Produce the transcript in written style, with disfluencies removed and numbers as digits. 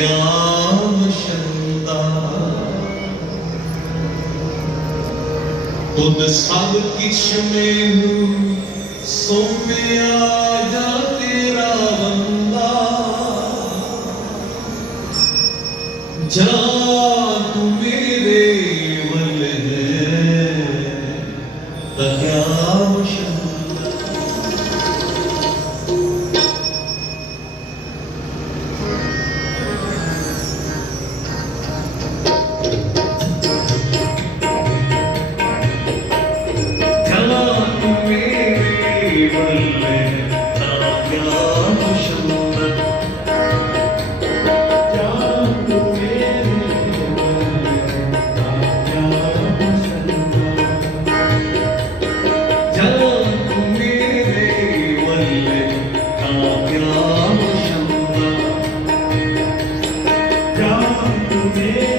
भाग्यावशंदा तुद सब किछ मैनू सौंपिया जा तेरा बंदा जा तू मेरे वल है भाग्यावशंदा। Yeah.